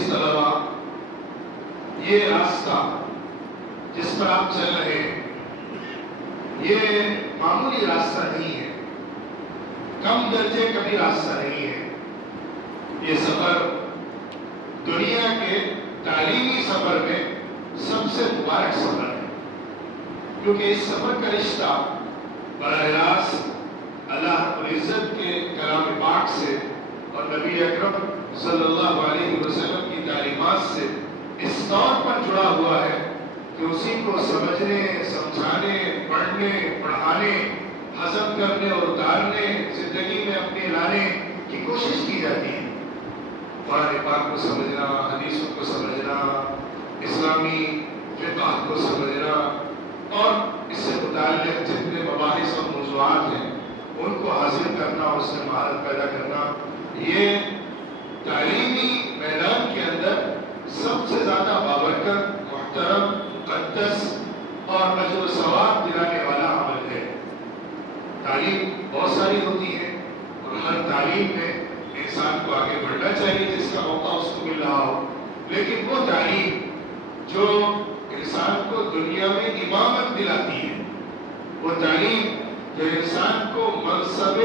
عزیز طلبا، یہ راستہ جس پر آپ چل رہے ہیں یہ معمولی راستہ نہیں ہے، کم درجے کا بھی راستہ نہیں ہے۔ یہ سفر دنیا کے تعلیمی سفر میں سب سے مبارک سفر ہے، کیونکہ اس سفر کا رشتہ براہ راست اللہ رب العزت کے کلام پاک سے اور نبی اکرم صلی اللہ علیہ وسلم کی تعلیمات سے اس طور پر جڑا ہوا ہے کہ اسی کو سمجھنے، سمجھانے، پڑھنے، پڑھانے، ہضم کرنے اور اتارنے، زندگی میں اپنے لانے کی کوشش کی جاتی ہے۔ قرآن پاک کو سمجھنا، حدیثوں کو سمجھنا، اسلامی فقہ کو سمجھنا اور اس سے متعلق جتنے مباحث اور موضوعات ہیں ان کو حاصل کرنا اور اس میں مہارت پیدا کرنا، یہ تعلیمی میدان کے اندر سب سے زیادہ بابرکت، محترم، مقدس اور اجر و ثواب دلانے والا عمل ہے۔ تعلیم بہت ساری ہوتی ہے اور ہر تعلیم میں انسان کو آگے بڑھنا چاہیے جس کا موقع اس کو مل رہا ہو، لیکن وہ تعلیم جو انسان کو دنیا میں امامت دلاتی ہے، وہ تعلیم جو انسان کو منصب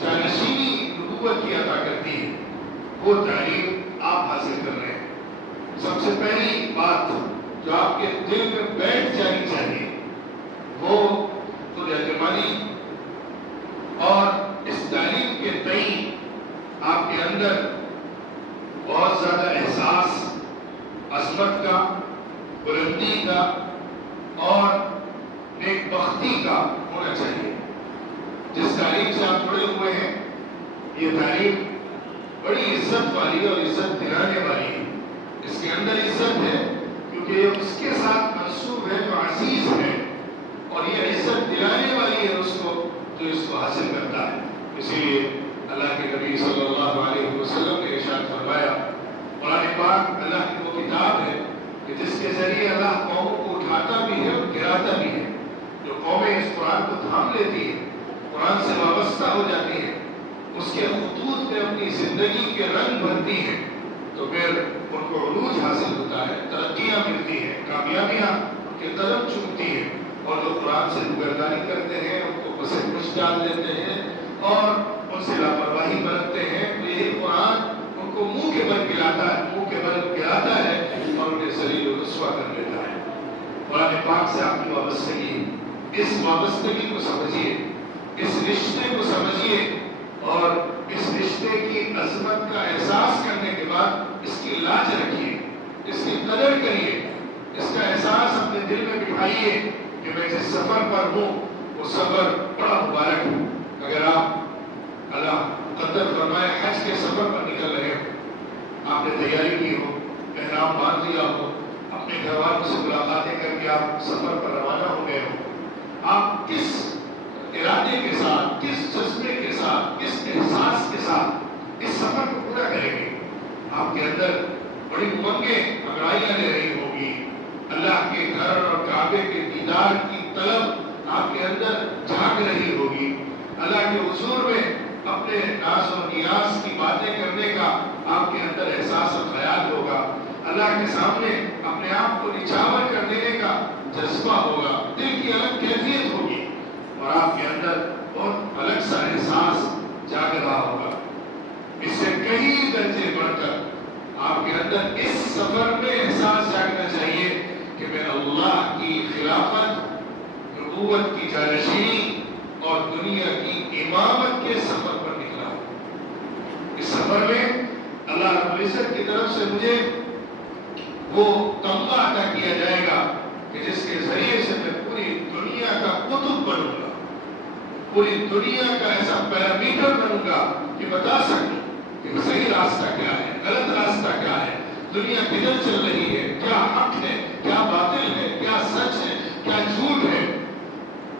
جانشینی نبوت کی عطا کرتی ہے، وہ تعلیم آپ حاصل کر رہے ہیں۔ سب سے پہلی بات جو آپ کے دل میں بیٹھ جانی چاہیے وہ خود اعتمادی اور اس تعلیم کے تئیں آپ کے اندر بہت زیادہ احساس عظمت کا، بلندی کا اور نیک بختی کا ہونا چاہیے۔ جس تعلیم سے آپ جڑے ہوئے ہیں یہ تعلیم بڑی عزت والی اور عزت دلانے والی ہے۔ اس کے اندر عزت ہے کیونکہ یہ اس کے ساتھ منسوب ہے جو عزیز ہے، اور یہ عزت دلانے والی ہے اس کو جو اس کو حاصل کرتا ہے۔ اسی لیے اللہ کے نبی صلی اللہ علیہ وسلم نے ارشاد فرمایا، قرآن پاک اللہ کی وہ کتاب ہے کہ جس کے ذریعے اللہ قوموں کو اٹھاتا بھی ہے اور گراتا بھی ہے۔ جو قومیں اس قرآن کو تھام لیتی ہیں، قرآن سے وابستہ ہو جاتی ہیں، اس کے خطوط میں اپنی زندگی کے رنگ بھرتی ہیں، تو پھر ان کو عروج حاصل ہوتا ہے، ترقیاں ملتی ہیں، کامیابیاں ان کے قدم چومتی ہیں، اور جو قرآن سے روگردانی کرتے ہیں ان کو پس پش ڈال دیتے ہیں اور ان سے لاپرواہی برتتے ہیں، تو یہی قرآن ان کو منہ کے بل گراتا ہے اور انہیں ذلیل و رسوا کر دیتا ہے۔ قرآن پاک سے آپ کی وابستگی، اس وابستگی کو سمجھیے، اس رشتے کو سمجھیے اور اس رشتے کی عظمت کا احساس کرنے کے بعد اس کی لاج رکھیے، اس کی قدر کریے، اس کا احساس اپنے دل میں بٹھائیے کہ میں جس سفر پر ہوں وہ سفر بڑا مبارک ہے۔ اگر آپ اللہ قدر فرمائے حج کے سفر پر نکل رہے ہو، آپ نے تیاری کی ہو، احرام باندھ لیا ہو، اپنے گھر والوں سے ملاقاتیں کر کے آپ سفر پر روانہ ہو گئے ہو، آپ کس ارادے کے ساتھ، کس جذبے کے ساتھ، کس احساس کے ساتھ اس سفر کو پورا کریں گے؟ آپ کے اندر بڑی امنگیں انگڑائیاں لے رہی ہوگی، اللہ کے گھر اور کعبے کے دیدار کی طلب آپ کے اندر جھاگ رہی ہوگی، اللہ کے حضور میں اپنے ناز و نیاز کی باتیں کرنے کا آپ کے اندر احساس اور خیال ہوگا، اللہ کے سامنے اپنے آپ کو نچھاور کر دینے کا جذبہ ہوگا، دل کی الگ کیفیت ہوگی اور آپ کے اندر بہت الگ سا احساس جاگ رہا ہوگا۔ اس سے کئی درجے بڑھ کر آپ کے اندر اس سفر میں احساس جاگنا چاہیے کہ میں اللہ کی خلافت، نبوت کی جانشینی اور دنیا کی امامت کے سفر پر نکلا ہوں۔ اس سفر میں اللہ رب العزت کی طرف سے مجھے وہ تمغہ عطا کیا جائے گا کہ جس کے ذریعے سے میں پوری دنیا کا قطب بنوں گا، پوری دنیا کا ایسا پیرامیٹر بنوں گا کہ بتا سکوں کہ صحیح راستہ کیا ہے، غلط راستہ کیا ہے، دنیا کدھر چل رہی ہے، کیا حق ہے، کیا باطل ہے، کیا سچ ہے، کیا جھوٹ ہے،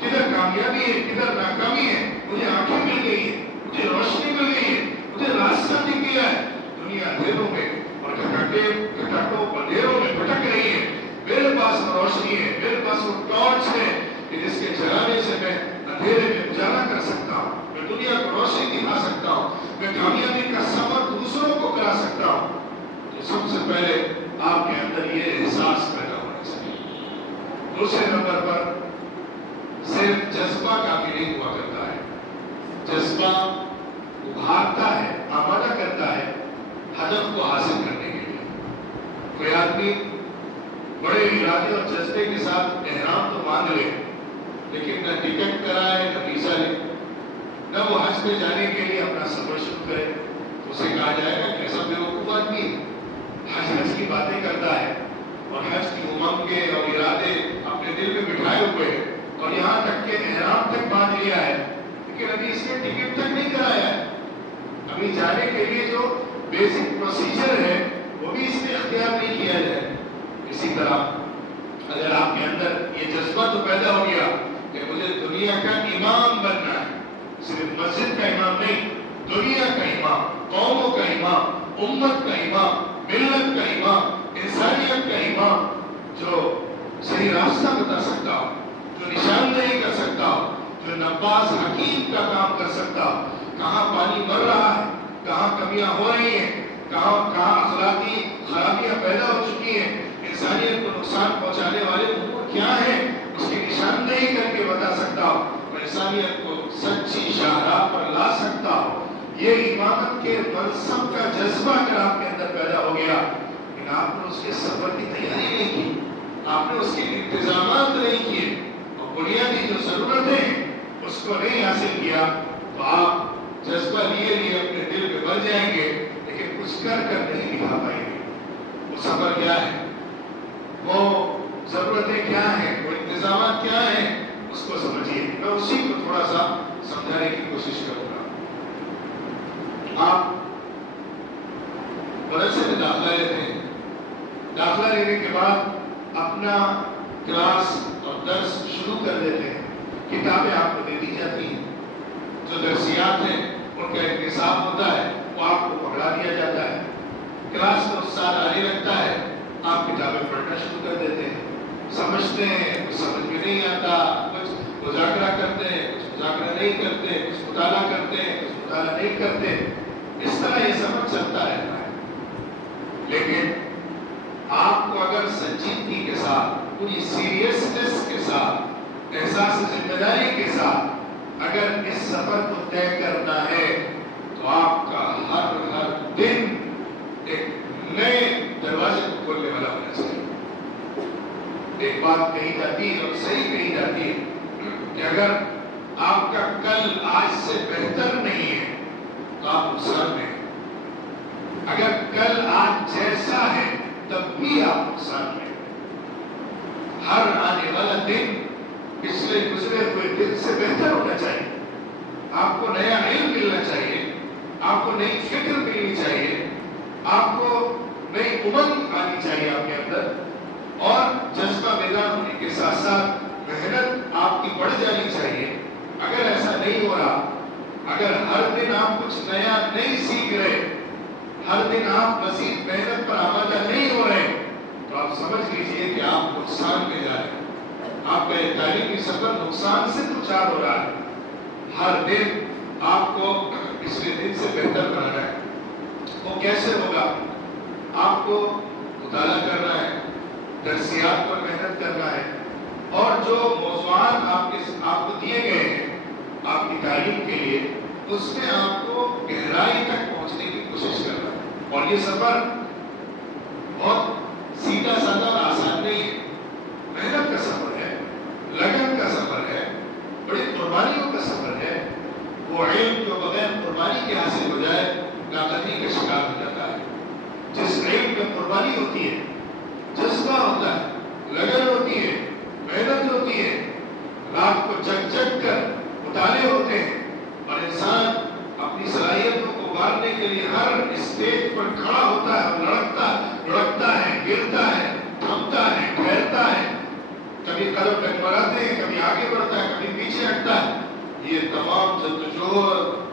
کدھر کامیابی ہے، کدھر ناکامی ہے۔ مجھے آنکھیں مل گئی ہیں، مجھے روشنی مل گئی ہے، مجھے راستہ دکھ گیا ہے۔ دنیا اندھیروں میں اور گھٹاٹوں اندھیروں میں بھٹک رہی ہے، میرے پاس روشنی ہے، میرے پاس وہ ٹارچ ہے کہ جس کے جلانے سے میں اندھیرے میں اجالا کر سکتا ہوں، میں دنیا کو روشنی دکھا سکتا ہوں، میں کامیابی کا سفر دوسروں کو کرا سکتا ہوں۔ دوسرے نمبر پر صرف جذبہ کافی نہیں ہوا کرتا ہے. جذبہ ابھارتا ہے، آمادہ کرتا ہے ہدف کو حاصل کرنے کے لیے. کوئی آدمی بڑے ارادے اور جذبے کے ساتھ احرام تو باندھ لے، لیکن نہ ٹکٹ کرائے نہ ویزا لے، نہ وہ حج میں جانے کے لیے اپنا سفر شروع کرے، تو اسے کہا جائے گا کہ ایسا بیوقوف آدمی ہے. حج کی باتیں کرتا ہے اور حج کی امنگیں اور ارادے اپنے دل میں بٹھائے ہوئے ہیں، اور یہاں تک کہ احرام تک باندھ لیا ہے، لیکن ابھی اس نے ٹکٹ تک نہیں کرایا ہے. ابھی جانے کے لیے جو بیسک پروسیجر ہے وہ بھی اس نے اختیار نہیں کیا جائے. اسی طرح اگر آپ کے اندر یہ جذبہ تو پیدا ہو گیا کہ مجھے دنیا کا امام بننا ہے، صرف مسجد کا امام نہیں، دنیا کا امام، قوموں کا امام، امت کا امام، ملت کا امام، انسانیت کا امام، جو صحیح راستہ بتا سکتا ہو، جو نشاندہی کر سکتا ہو، جو نباز حکیم کا کام کر سکتا ہو. کہاں پانی مر رہا ہے، کہاں کمیاں ہو رہی ہیں، کہاں اخلاقی خرابیاں پیدا ہو چکی ہیں، انسانیت کو نقصان پہنچانے والے امور کیا ہیں، اس کی نشاندہی کر کے بتا سکتا ہو اور انسانیت کو سچی شاہراہ پر لا سکتا ہو. یہ امامت کے منصب کا جذبہ اگر آپ کے اندر پیدا ہو گیا، لیکن آپ نے اس کے سفر کی تیاری نہیں کی، آپ نے اس کے انتظامات نہیں کیے اور بنیادی جو ضرورتیں اس کو نہیں حاصل کیا، تو آپ جذبہ لیے اپنے دل میں بھر جائیں گے، لیکن کچھ کر نہیں دکھا پائیں گے. وہ سفر کیا ہے، وہ ضرورتیں کیا ہیں، وہ انتظامات کیا ہیں، اس کو سمجھیے. میں اسی کو تھوڑا سا سمجھانے کی کوشش کروں گا. آپ مدرسے میں داخلہ لیتے ہیں، داخلہ لینے کے بعد اپنا کلاس اور درس شروع کر دیتے ہیں. کتابیں آپ کو دے دی جاتی ہیں، جو درسیات ہیں ان کا انتصاب ہوتا ہے، وہ آپ کو پکڑا دیا جاتا ہے. کلاس میں استاد آنے لگتا ہے، آپ کتابیں پڑھنا شروع کر دیتے ہیں، سمجھتے ہیں، کچھ سمجھ میں نہیں آتا، کچھ مذاکرہ کرتے ہیں، کچھ مذاکرہ نہیں کرتے، کچھ مطالعہ کرتے ہیں، کچھ مطالعہ نہیں کرتے. اس طرح یہ سفر چلتا رہتا ہے. لیکن آپ کو اگر سنجیدگی کے ساتھ، پوری سیریسنس کے ساتھ، احساس ذمہ داری کے ساتھ اگر اس سفر کو طے کرنا ہے، تو آپ کا ہر دن ایک نئے دروازے کو کھولنے والا ہونا چاہیے. ایک بات کہی جاتی ہے اور صحیح کہی جاتی ہے کہ اگر آپ کا کل آج سے بہتر نہیں ہے تو آپ نقصان میں ہیں. اگر کل آج جیسا ہے تب بھی آپ نقصان میں ہیں. ہر آنے والا دن پچھلے گزرے ہوئے دن سے بہتر ہونا چاہیے. آپ کو نیا علم ملنا چاہیے، آپ کو نئی فکر ملنی چاہیے، آپ کو نئی امنگ آنی چاہیے آپ کے اندر، اور جذبہ بیدار ہونے کے ساتھ ساتھ محنت آپ کی بڑھ جانی چاہیے. اگر ایسا نہیں ہو رہا، اگر ہر دن آپ کچھ نیا نہیں سیکھ رہے، ہر دن آپ مزید محنت پر آمادہ نہیں ہو رہے، تو آپ سمجھ لیجئے کہ آپ نقصان میں جا رہے ہیں. آپ کا یہ تعلیمی سفر نقصان سے دوچار ہو رہا ہے. ہر دن آپ کو پچھلے دن سے بہتر بنانا ہے. وہ کیسے ہوگا؟ آپ کو مطالعہ کرنا ہے، درسیات پر محنت کرنا ہے، اور جو موضوعات آپ کو دیے گئے ہیں آپ کی تعلیم کے لیے، اس میں آپ کو گہرائی تک پہنچنے کی کوشش کرنا ہے. اور یہ سفر بہت سیدھا سادہ اور آسان نہیں ہے. محنت کا سفر ہے، لگن کا سفر ہے، بڑی قربانیوں کا سفر ہے. وہ علم جو بغیر قربانی کے حاصل ہو جائے ناقدری کا شکار ہو جاتا ہے. جس علم میں قربانی ہوتی ہے، جذبہ ہوتا ہے، لگن ہوتی ہے، محنت ہوتی ہے، رات کو جگ جگ کر مطالعے ہوتے ہیں، اور انسان اپنی صلاحیتوں کو ابھارنے کے لیے ہر اسٹیج پر کھڑا ہوتا ہے اور لڑکتا ہے، گرتا ہے، تھمتا ہے، ٹھہرتا ہے، کبھی قدم ڈگمگاتے ہیں، کبھی آگے بڑھتا ہے، کبھی پیچھے ہٹتا ہے. یہ تمام جدوجہد،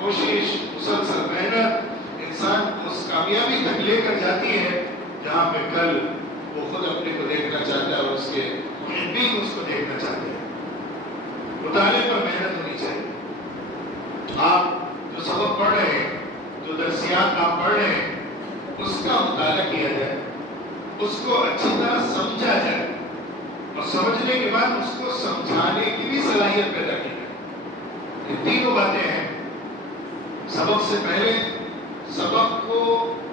کوشش، مسلسل محنت انسان کو اس کامیابی تک لے کر جاتی ہے جہاں پہ کل وہ خود اپنے کو دیکھنا چاہتا ہے اور اس کے محبین اس کو دیکھنا چاہتے ہیں. مطالعے پر محنت ہونی چاہیے. آپ جو سبق پڑھ رہے ہیں، جو درسیات آپ پڑھ رہے ہیں، اس کا مطالعہ کیا جائے، اس کو اچھی طرح سمجھا جائے. اور سمجھنے کے بعد اس کو سمجھانے کی بھی صلاحیت پیدا کی جائے. یہ تینوں باتیں ہیں. سبق سے پہلے سبق کو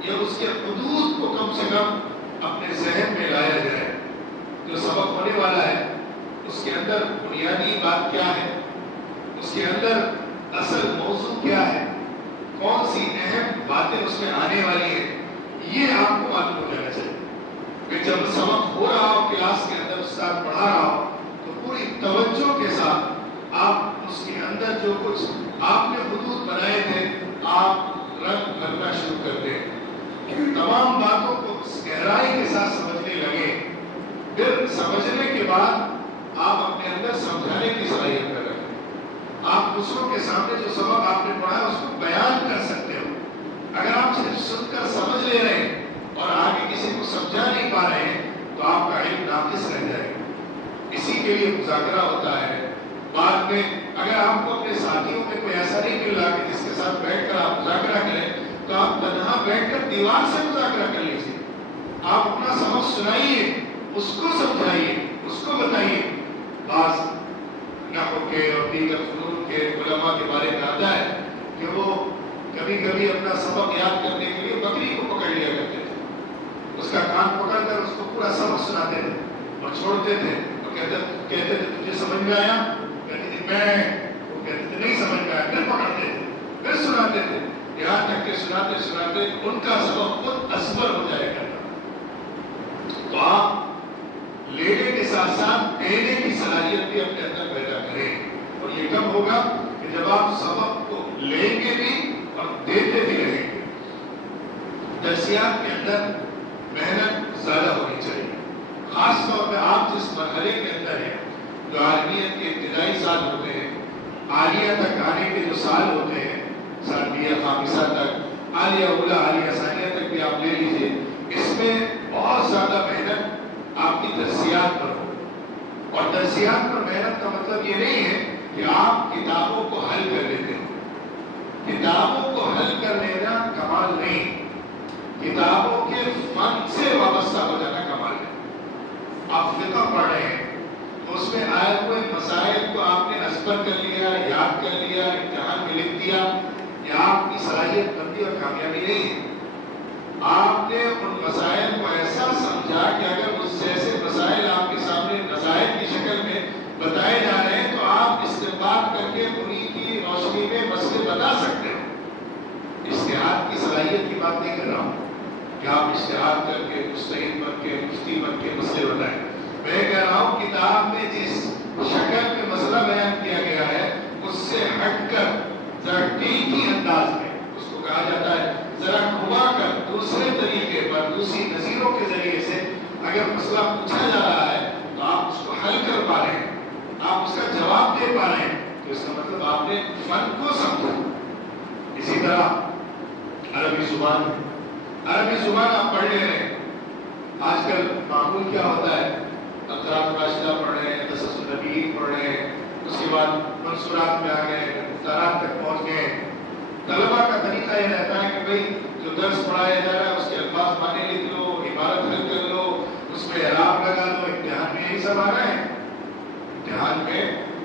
یا اس کے حدود کو کم سے کم اپنے ذہن میں لایا جائے. جو سبق ہونے والا ہے اس کے اندر بنیادی بات کیا ہے, اس کے اندر اصل موضوع کیا ہے, کون سی اہم باتیں اس میں آنے والی ہیں, یہ آپ کو معلوم ہو جانا چاہیے. کہ جب سبق ہو رہا ہو کلاس کے اندر استاد پڑھا رہا ہو تو پوری توجہ کے ساتھ آپ اس کے اندر جو کچھ آپ نے حدود بنائے تھے آپ رنگ بھرنا شروع کر دیں. تمام باتوں کو گہرائی کے ساتھ سمجھنے لگے. پھر سمجھنے کے بعد آپ اپنے اندر سمجھانے کی صلاحیت پیدا کریں. آپ دوسروں کے سامنے جو سبق آپ نے پڑھا ہے اس کو بیان کر سکتے ہو. اگر آپ صرف سن کر سمجھ لے رہے ہیں اور آگے کسی کو سمجھا نہیں پا رہے ہیں تو آپ کا علم ناقص رہ جائے گا. اسی کے لیے مذاکرہ ہوتا ہے. بعد میں اگر آپ کو اپنے ساتھیوں میں کوئی ایسا نہیں مل رہا کہ جس کے ساتھ بیٹھ کر آپ مذاکرہ کریں تو آپ تنہا بیٹھ کر دیوار سے مذاکرہ کر لیجیے. آپ اپنا سبق سنائیے, اس کو سمجھائیے, اس کو بتائیے. بعض نحو کے اور دیگر فنون کے علماء کے بارے میں آتا ہے کہ وہ کبھی کبھی اپنا سبق یاد کرنے کے لیے بکری کو پکڑ لیا کرتے تھے. اس کا کان پکڑ کر اس کو پورا سبق سناتے تھے اور چھوڑتے تھے اور کہتے تھے تجھے سمجھ میں آیا, کہتے تھے میں, وہ کہتے تھے نہیں سمجھ میں آیا, پھر پکڑتے تھے, پھر سناتے تھے, یہاں تک کہ سناتے سناتے ان کا سبق خود اصغر ہو جائے کرتا. تو آپ لینے کے ساتھ ساتھ دینے کی صلاحیت بھی اپنے اندر پیدا کریں. اور یہ کب ہوگا کہ جب آپ سبق کو لیں گے بھی اور دیتے بھی رہیں گے. درسیات کے اندر محنت زیادہ ہونی چاہیے. خاص طور پہ آپ جس مرحلے کے اندر ہیں, جو عالمیت کے ابتدائی سال ہوتے ہیں, عالیہ تک آنے کے جو سال ہوتے ہیں, ثانویہ خامسہ تک, عالیہ اولیٰ عالیہ ثانیہ تک بھی آپ لے لیجیے, اس میں بہت زیادہ محنت آپ کی درسیات پر ہو. اور درسیات پر محنت کا مطلب یہ نہیں ہے کہ آپ کتابوں کو حل کر لیتے ہو. کتابوں کو حل کر لینا کمال نہیں, کتابوں کے فن سے وابستہ ہو جانا کمال ہے. آپ فقہ پڑھ رہے ہیں تو اس میں آئے ہوئے مسائل کو آپ نے ازبر کر لیا, یاد کر لیا, امتحان میں لکھ دیا, یہ آپ کی صلاحیت بندی اور کامیابی نہیں ہے. آپ نے ان مسائل کو ایسا سمجھا کہ اگر اس جیسے مسائل آپ کے سامنے نظائر کی شکل میں بتائے جا رہے ہیں تو آپ استنباط کر کے انہی کی روشنی میں مسئلے بتا سکتے ہو. اجتہاد کی صلاحیت کی بات نہیں کر رہا ہوں کہ آپ اجتہاد کر کے مجتہد بن کے مفتی بن کے مسئلے بتائیں. میں کہہ رہا ہوں کتاب میں جس شکل میں مسئلہ بیان کیا گیا ہے اس سے ہٹ کر ذرا ٹیکی انداز میں, اس کو کہا جاتا ہے ذرا گھما کر دوسرے طریقے پر دوسری نظیروں کے ذریعے سے اگر مسئلہ پوچھا جا رہا ہے تو آپ اس کو حل کر پا رہے ہیں, آپ اس کا جواب دے پا رہے ہیں, تو اس کا مطلب آپ نے فن کو سمجھا. اسی طرح عربی زبان, عربی زبان آپ پڑھ لے رہے ہیں. آج کل معمول کیا ہوتا ہے, اطراف راشدہ پڑھ رہے ہیں, قصص النبی پڑھ رہے ہیں, اس کے بعد منصورات میں آ گئے, مختارات تک پہنچ گئے. طلبہ کا طریقہ یہ رہتا ہے کہ بھئی جو درس پڑھایا جا رہا ہے اس کے الفاظ معنی لکھ لو, عبارت حل کر لو, اس میں اعراب لگا لو. امتحان میں یہی سب آ رہا ہے. امتحان میں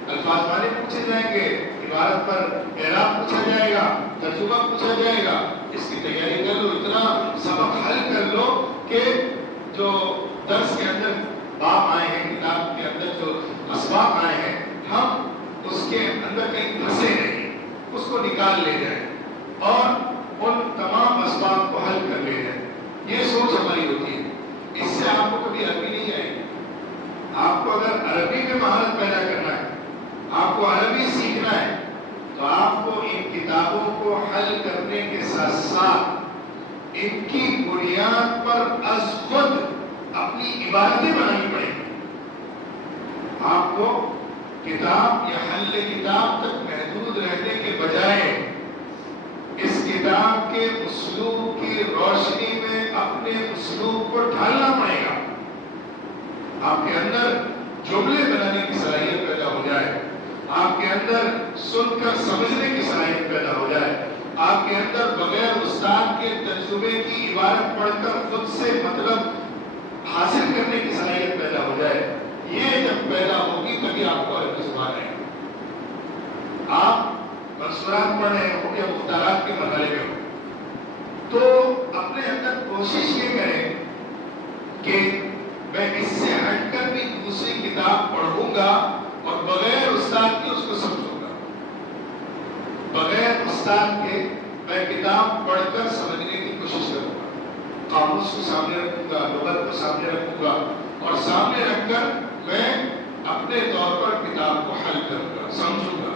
الفاظ معنی پوچھے جائیں گے, عبارت پر اعراب پوچھا جائے گا, ترجمہ پوچھا جائے گا. اس کی تیاری کر لو, اتنا سبق حل کر لو کہ جو درس کے اندر باب آئے ہیں, کتاب کے اندر جو اسباق آئے ہیں, ہم اس کے اندر کہیں پھنسے نہیں, اس کو نکال لے جائیں اور ان تمام اسباق کو حل کر لے جائیں. یہ سوچ ہماری ہوتی ہے. اس سے آپ کو کبھی عربی نہیں آئے گی. آپ کو اگر عربی میں مہارت پیدا کرنا ہے, آپ کو عربی سیکھنا ہے, تو آپ کو ان کتابوں کو حل کرنے کے ساتھ ساتھ ان کی بنیاد پر از خود اپنی عبادتیں بنانی پڑیں گی. آپ کو کتاب یا حل کتاب تک محدود رہنے کے بجائے اس کتاب کے اسلوب کی روشنی میں اپنے اسلوب کو ڈھالنا پڑے گا. آپ کے اندر جملے بنانے کی صلاحیت پیدا ہو جائے, آپ کے اندر سن کر سمجھنے کی صلاحیت پیدا ہو جائے, آپ کے اندر بغیر استاد کے تجربے کی عبارت پڑھ کر خود سے مطلب حاصل کرنے کی صلاحیت پیدا ہو جائے. یہ جب پیدا ہوگی تبھی آپ کو عربی زبان آئے گی. آپ منصورات پڑھ رہے ہو یا مختارات کے مرحلے میں ہو تو اپنے اندر کوشش یہ کریں کہ میں اس سے ہٹ کر بھی دوسری کتاب پڑھوں گا اور بغیر استاد کے اس کو سمجھوں گا. بغیر استاد کے میں کتاب پڑھ کر سمجھنے کی کوشش کروں گا. قاموس کو سامنے رکھوں گا, لغت کو سامنے رکھوں گا اور سامنے رکھ کر میں اپنے طور پر کتاب کو حل کروں گا, سمجھوں گا.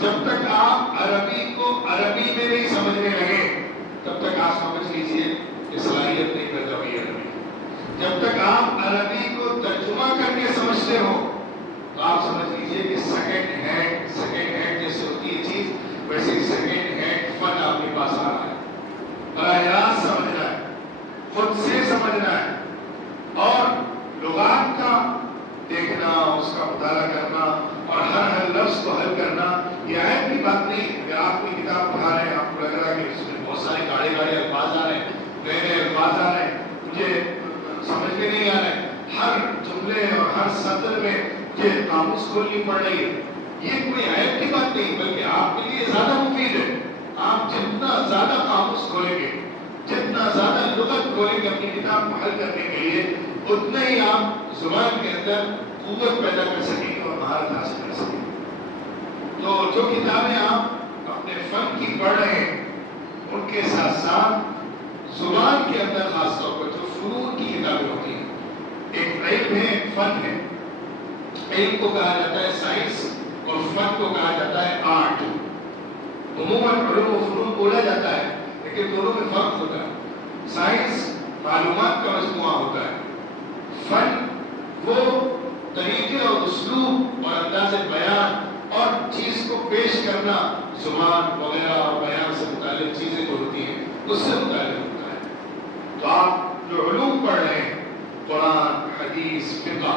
جب تک آپ عربی کو عربی میں نہیں سمجھنے لگے تب تک آپ سمجھ لیجئے کہ صلاحیت نہیں پیدا ہوئی عربی. جب تک آپ عربی کو ترجمہ کر کے سمجھتے ہو تو آپ سمجھ لیجئے کہ سیکنڈ ہینڈ جیسے ہوتی ہے چیز ویسے سیکنڈ ہینڈ فن آپ کے پاس آ رہا ہے. براہ راست سمجھنا ہے, خود سے سمجھنا ہے اور لغات کا دیکھنا, اس کا مطالعہ کرنا اور ہر لفظ کو حل کرنا یہ عیب کی بات نہیں. اگر آپ کوئی کتاب پڑھا رہے ہیں, آپ کو لگ رہا ہے کہ اس میں بہت سارے گاڑے الفاظ آ رہے ہیں, نئے الفاظ آ رہے ہیں, مجھے سمجھ میں نہیں آ رہا ہے, ہر جملے اور ہر سطر میں مجھے قاموس کھولنی پڑ رہی ہے, یہ کوئی عیب کی بات نہیں بلکہ آپ کے لیے زیادہ مفید ہے. آپ جتنا زیادہ قاموس کھولیں گے, جتنا زیادہ لغت کھولیں گے اپنی کتاب کو حل کرنے کے لیے, اتنا ہی آپ زبان کے اندر قوت پیدا کر سکیں گے اور مہارت حاصل کر سکیں گے. تو جو کتابیں آپ اپنے فن کی پڑھ رہے ہیں ان کے ساتھ ساتھ زبان کے اندر خاص طور پر جو فنون کی کتابیں ہوتی ہیں, ایک علم ہے, فن ہے. علم کو کہا جاتا ہے سائنس اور فن کو کہا جاتا ہے آرٹ. عموماً علوم و فنون بولا جاتا ہے لیکن دونوں میں فرق ہوتا ہے. سائنس معلومات کا مجموعہ ہوتا ہے, فن وہ طریقے اور اسلوب اور انداز بیان اور چیز کو پیش کرنا, زبان وغیرہ اور بیان سے متعلق چیزیں جو ہوتی ہیں اس سے متعلق ہوتا ہے. تو آپ جو علوم پڑھ رہے ہیں, قرآن, حدیث, فقہ,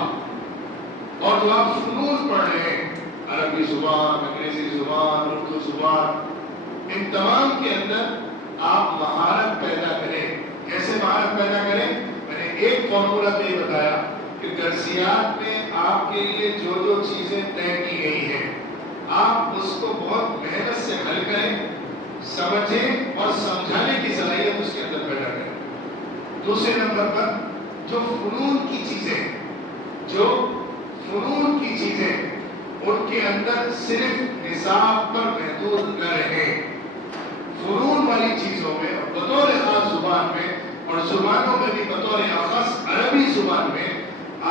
اور جو آپ فنون پڑھ رہے ہیں, عربی زبان, انگریزی زبان, اردو زبان, ان تمام کے اندر آپ مہارت پیدا کریں. کیسے مہارت پیدا کریں؟ میں نے ایک فارمولا تو یہ بتایا کہ درسیات میں آپ کے لیے جو جو چیزیں طے کی گئی ہیں آپ اس کو بہت محنت سے حل کریں, سمجھیں اور سمجھانے کی صلاحیت اس کے اندر پیدا کریں. دوسرے نمبر پر جو فنون کی چیزیں ان کے اندر صرف نصاب پر محدود نہ رہیں. فنون والی چیزوں میں بطور خاص زبان میں اور زبانوں میں بھی بطور اخص عربی زبان میں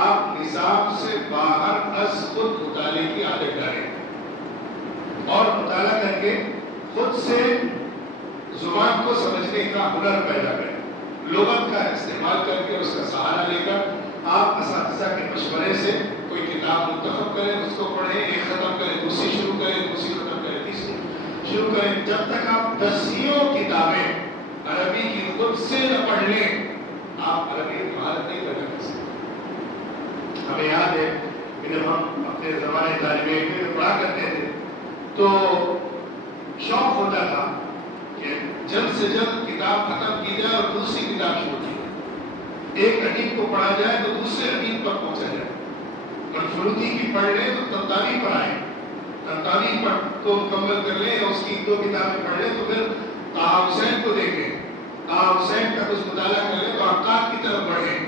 آپ نصاب سے باہر از خود مطالعے کی عادت ڈالیں اور مطالعہ کر کے خود سے زبان کو سمجھنے کا ہنر پیدا کریں. لغت کا استعمال کر کے اس کا سہارا لے کر آپ اساتذہ کے مشورے سے کوئی کتاب منتخب کریں, اس کو پڑھیں, ایک ختم کریں, دوسری شروع کریں, دوسری ختم کریں, تیسری شروع کریں. جب تک آپ دسیوں کتابیں عربی کی خود سے نہ پڑھ لیں آپ عربی کی مہارت نہیں پیدا کر سکتے. ہمیں یاد ہے کہ جب ہم اپنے زمانے طالب علم میں پڑھا کرتے تھے تو شوق ہوتا تھا کہ جلد سے جلد کتاب ختم کی جائے اور دوسری کتاب شروع کی جائے. ایک ادیب کو پڑھا جائے تو دوسرے ادیب پر پہنچا جائے. منفردی کی پڑھ لیں تو تنتاوی پر آئیں, تنتاوی کو مکمل کر لیں, اس کی 2 کتابیں پڑھ لیں تو پھر طه حسین کو دیکھیں, طه حسین کا کچھ مطالعہ کر لیں تو عقاد کی طرف بڑھیں.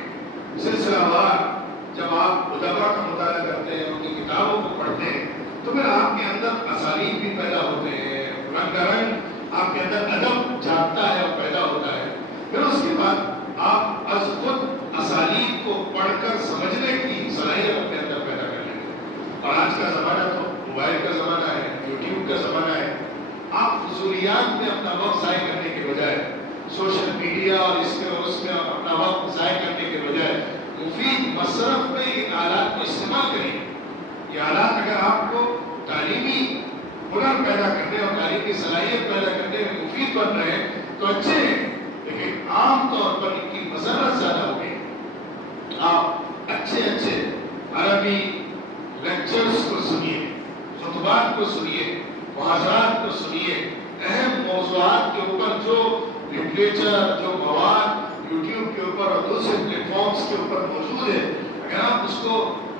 سلسلہ وار جب آپ ادبا کا مطالعہ کرتے ہیں, ان کی کتابوں کو پڑھتے ہیں تو پھر آپ کے اندر اسالیب بھی پیدا ہوتے ہیں, رنگ رنگ آپ کے اندر ادب جاگتا ہے اور پیدا ہوتا ہے. پھر اس کے بعد آپ از خود اسالیب کو پڑھ کر سمجھنے کی صلاحیت اپنے اندر پیدا کر لیں گے. اور آج کا زمانہ تو موبائل کا زمانہ ہے, یوٹیوب کا زمانہ ہے. آپ فضولیات میں اپنا وقت ضائع کرنے کے بجائے, سوشل میڈیا اور اس میں اپنا وقت ضائع کرنے کے بجائے مفید مصرف میں ان آلات کو استعمال کریں. یہ آلات اگر آپ کو تعلیمی ہنر پیدا کرنے اور تعلیمی صلاحیت پیدا کرنے میں مفید بن رہے ہیں تو اچھے ہیں, لیکن عام طور پر ان کی مضرت زیادہ ہو گئی. آپ اچھے عربی لیکچرز کو سنیے, خطبات کو سنیے, محاضرات کو سنیے. اہم موضوعات کے اوپر جو لٹریچر, جو مواد یوٹیوب کے اوپر اور دوسرے پلیٹ فارمز کے اوپر موجود ہے, اگر آپ اس کو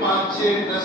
5, 6, 10,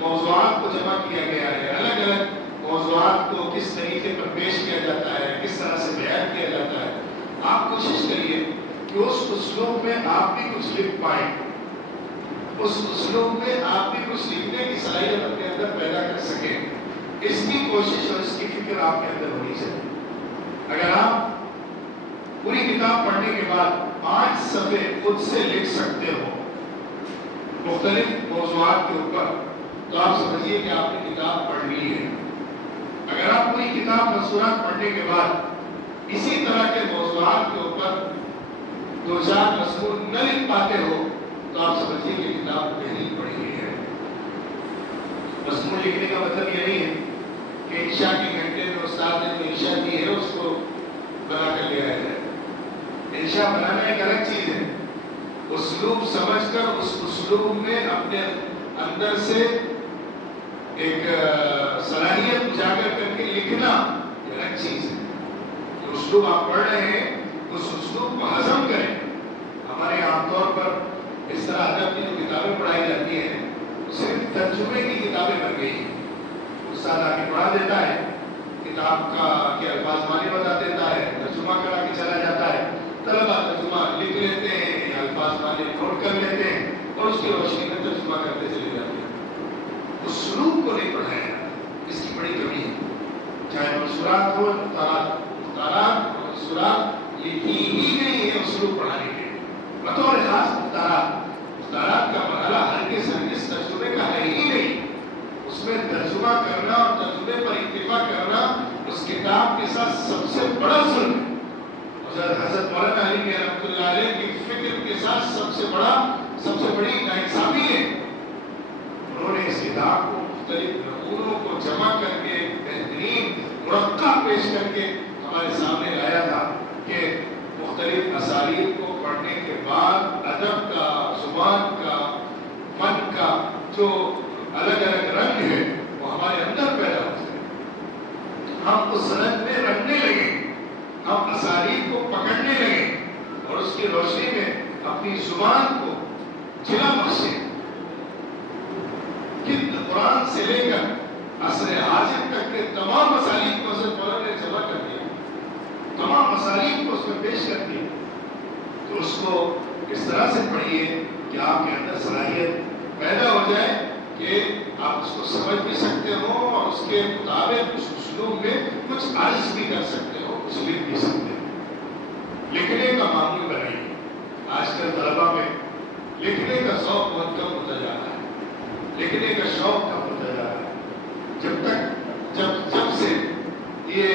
موضوعات کو جمع کیا گیا ہے، الگ الگ موضوعات کو کس طریقے پر پیش کیا جاتا ہے، کس طرح سے بیان کیا جاتا ہے. آپ کوشش کریے کہ اس اسلوب میں آپ بھی کچھ لکھ پائیں، اس اسلوب میں آپ بھی کچھ لکھنے کی صلاحیت اپنے اندر پیدا کر سکیں. اس کی کوشش اور اس کی فکر آپ کے اندر ہونی چاہیے. اگر آپ پوری کتاب پڑھنے کے بعد 5 صفحے خود سے لکھ سکتے ہو مختلف موضوعات کے اوپر، تو آپ سمجھیے کہ آپ نے کتاب پڑھ لی ہے. اگر آپ پوری کتاب منصورات پڑھنے کے بعد اسی طرح کے موضوعات کے اوپر 2-4 مضمون نہ لکھ پاتے ہو تو آپ سمجھیے کہ کتاب نہیں پڑھی گئی ہے. مضمون لکھنے کا مطلب یہ نہیں ہے کہ عشاء کے گھنٹے میں استاد نے جو عشاء دی ہے اس کو بنا کر لے آیا جائے. عشاء بنانا ایک الگ چیز ہے. اسلوب سمجھ کر اس اسلوب میں اپنے اندر سے ایک صلاحیت اجاگر کر کے لکھنا یہ الگ چیز ہے. جو اسلوب آپ پڑھ رہے ہیں اس اسلوب کو ہضم کریں. ہمارے عام طور پر اس طرح ادب کی جو کتابیں پڑھائی جاتی ہیں صرف ترجمے کی کتابیں بن گئی ہیں. استاد آ کے پڑھا دیتا ہے، کتاب کا کے الفاظ معنی بتا دیتا ہے، ترجمہ کرا کے چلا جاتا ہے. طلبہ ترجمہ لکھ لیتے ہیں یا الفاظ معنی نوٹ کر لیتے ہیں اور اس کی روشنی میں ترجمہ کرتے چلے جاتے ہیں. اسلوب کو نہیں پڑھایا جاتا، اس کی بڑی کمی ہے. چاہے منصورات ہو، مختارات اور منصورات لکھی ہی گئی ہے اسلوب پڑھانے کے لیے. بطور خاص مختارات کا مرحلہ ہرگز ترجمے کا ہے ہی نہیں. اس میں ترجمہ کرنا اور ترجمے پر اتفاق کرنا اس کتاب کے ساتھ سب سے بڑا ظلم ہے. حضرت مولانا علی میاں رحمۃ اللہ علیہ کی فکر کے ساتھ سب سے بڑی ناانصافی ہے. انہوں نے اس کتاب کو مختلف نمونوں کو جمع کر کے بہترین مرقع پیش کر کے ہمارے سامنے لایا تھا کہ مختلف اسالیب کو پڑھنے کے بعد ادب کا، زبان کا، فن کا جو الگ الگ رنگ ہے وہ ہمارے اندر پیدا ہوتے ہیں. ہم اس رنگ میں رنگنے لگے، ہم اسالیب کو پکڑنے لگے اور اس کی روشنی میں اپنی زبان کو جلا بخشے. قرآن سے لے کر عصر حاضر تک کے تمام اسالیب کو حضرت مولانا نے جمع کر دیا، تمام اسالیب کو اس میں پیش کر دیا. تو اس کو اس طرح سے پڑھیے کہ آپ کے اندر صلاحیت پیدا ہو جائے کہ آپ اس کو سمجھ بھی سکتے ہو اور اس کے مطابق اس اسلوب میں کچھ عرض بھی کر سکتے ہو، کچھ لکھ بھی سکتے ہو. لکھنے کا معمول بنائیے. آج کل طلبہ میں لکھنے کا ذوق بہت کم ہوتا جا رہا ہے، لکھنے کا شوق کم ہوتا جا رہا ہے. جب سے یہ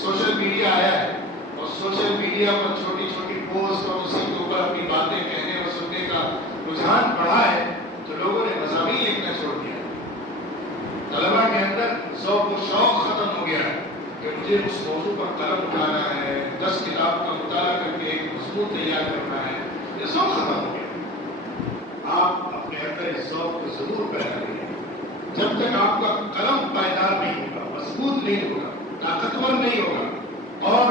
سوشل میڈیا آیا ہے اور سوشل میڈیا پر چھوٹی چھوٹی پوسٹ اور اسی کے اوپر اپنی باتیں کہنے اور سننے کا رجحان بڑھا ہے تو لوگوں نے مضامین لکھنا چھوڑ دیا. طلبہ کے اندر ذوق و شوق ختم ہو گیا ہے کہ مجھے اس موضوع پر قلم اٹھانا ہے، 10 کتاب کا مطالعہ کر کے ایک مضمون تیار کرنا ہے. یہ ذوق ختم ہو گیا. آپ اپنے اندر اس ذوق کو ضرور پیدا کریں. جب تک آپ کا قلم پائیدار نہیں ہوگا، مضبوط نہیں ہوگا، طاقتور نہیں ہوگا اور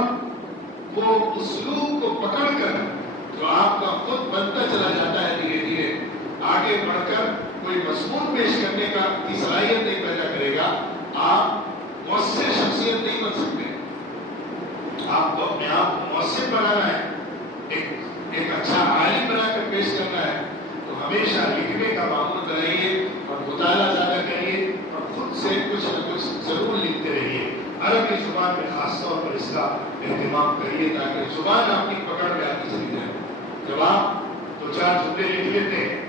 وہ اسلوب کو پکڑ کر جو آپ کا خود بنتا چلا جاتا ہے دھیرے دھیرے آگے بڑھ کر کوئی مضمون پیش کرنے کی صلاحیت نہیں پیدا کرے گا، آپ مؤثر شخصیت نہیں بن سکتے. آپ کو اپنے آپ کو مؤثر بنانا ہے، ایک اچھا عالم بنا کر پیش کرنا ہے. تو ہمیشہ لکھنے کا معمول بنائیے اور مطالعہ زیادہ کریے اور خود سے کچھ نہ کچھ ضرور لکھتے رہیے. عربی زبان میں خاص طور پر اس کا اہتمام کریے تاکہ زبان آپ کی پکڑ میں آتی چلی جائے. جب آپ 2-4 جملے لکھ لیتے ہیں،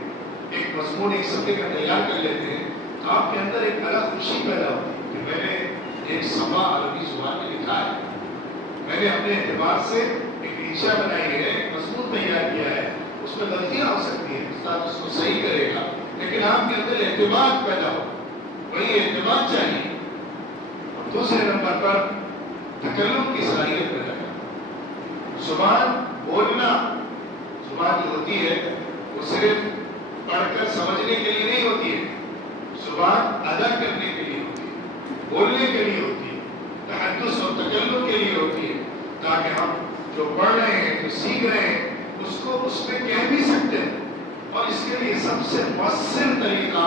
ایک مضمون ایک صفحے کا تیار کر لیتے ہیں تو آپ کے اندر ایک الگ خوشی پیدا ہوتی ہے کہ میں نے ایک صفحہ عربی زبان میں لکھا ہے، میں نے اپنے اعتبار سے ایک انشاء بنائی ہے، ایک مضمون تیار کیا ہے. اس میں غلطیاں ہو سکتی ہیں، استاد اس کو صحیح کرے گا، لیکن آپ کے اندر اعتماد پیدا ہو. وہی اعتماد چاہیے. اور دوسرے نمبر پر تکلم کی صلاحیت پیدا کرنا. زبان بولنا، زبان جو ہوتی ہے وہ صرف پڑھ کر سمجھنے کے لیے نہیں ہوتی ہے، زبان ادا کرنے کے لیے ہوتی ہے، بولنے کے لیے ہوتی ہے، تحدث اور تکلم کے لیے ہوتی ہے، تاکہ ہم جو پڑھ رہے ہیں، جو سیکھ رہے ہیں، اس کو اس میں کہہ بھی سکتے ہیں. اور اس کے لیے سب سے مؤثر طریقہ